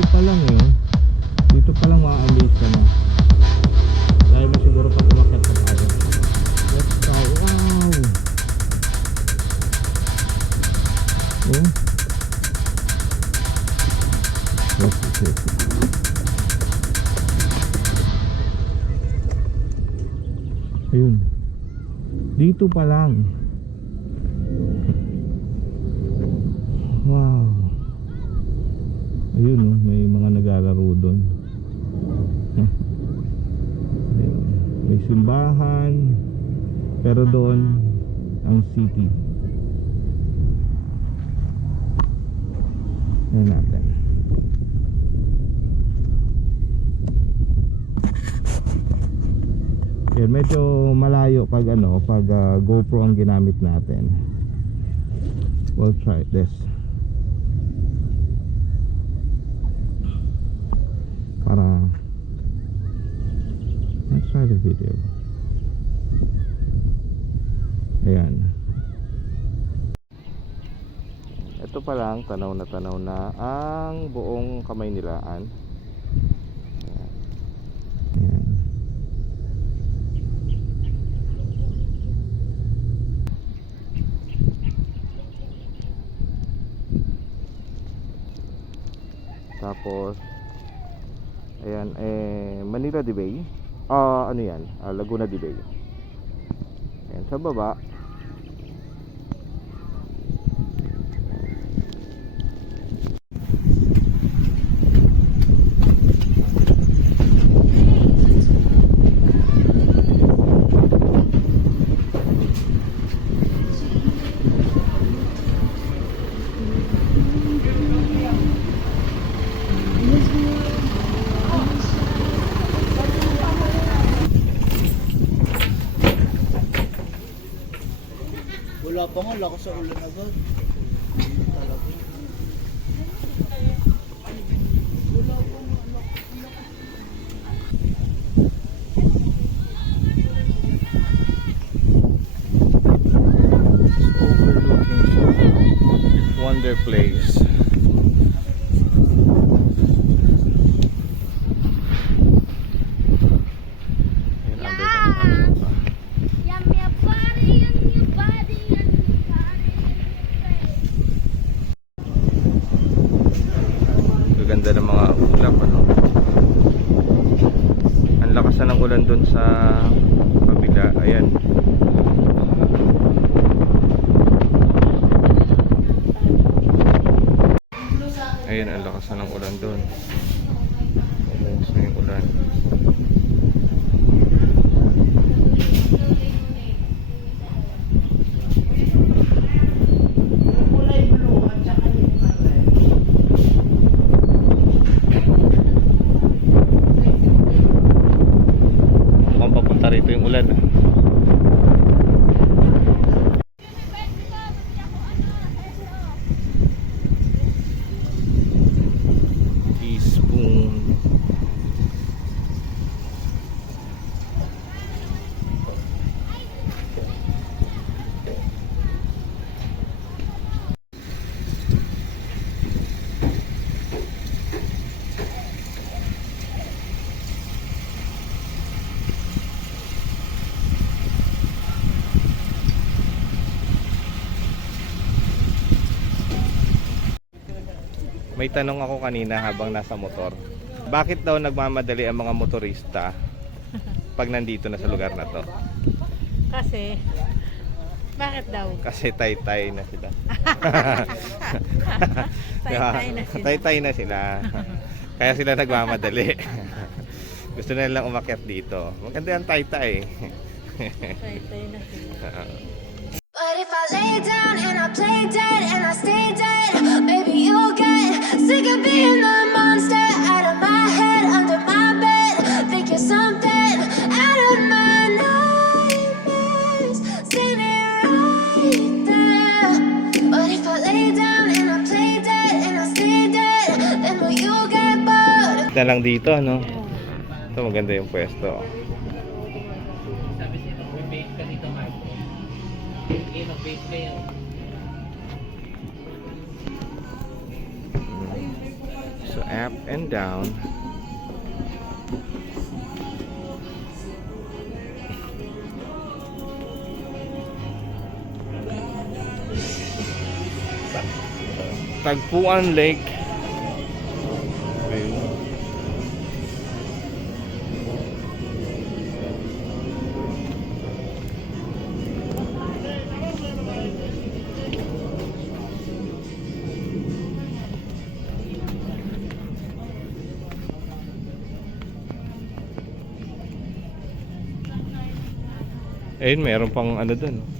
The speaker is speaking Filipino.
dito pa lang eh. Dito pa lang ma-amaze ka na. Dahil na siguro pag umakyat na tayo. Let's go. Wow! Oh. Yes, yes. Ayun. Dito pa lang. Wow. Ayun oh, may mga naglalaro doon. May simbahan, pero doon ang city. Yan natin. Yan, medyo malayo pag pag GoPro ang ginamit natin. We'll try this. Para let's try the video. Ayan. Ito pa lang, tanaw na ang buong Kamaynilaan. Ayan. Ayan. Tapos ayan, Manila de Bay. Ano yan? Laguna de Bay. Ayan, sa baba. Wala pa nga, lakas sa ulan agad. Talaga. Wala pa nga, Overlooking Wonder Place. Ganda ng mga ulap ang lakas na ng ulan dun sa kabila. Ayan. Ayan, ang lakas na ng ulan dun. Umuus na yung ulan. Rito yung ulan. Teaspoon. May tanong ako kanina habang nasa motor. Bakit daw nagmamadali ang mga motorista pag nandito na sa lugar na to? Kasi, bakit daw? Kasi tay-tay na sila. Tay-tay na sila. Tay-tay na sila. Kaya sila nagmamadali. Gusto na nilang umakyat dito. Maganda ang tay-tay. Tay-tay na sila. But if I lay down and I play dead and I stay dead, maybe you'll get sick of being the monster out of my head, under my bed. Think you're something out of my nightmares, standing right there. But if I lay down and I play dead and I stay dead, then will you get bored? Na lang dito, no? Ito maganda yung pwesto. So, Up and down. Tagpuan Lake. Ayun. Ayun, meron pang ano dun.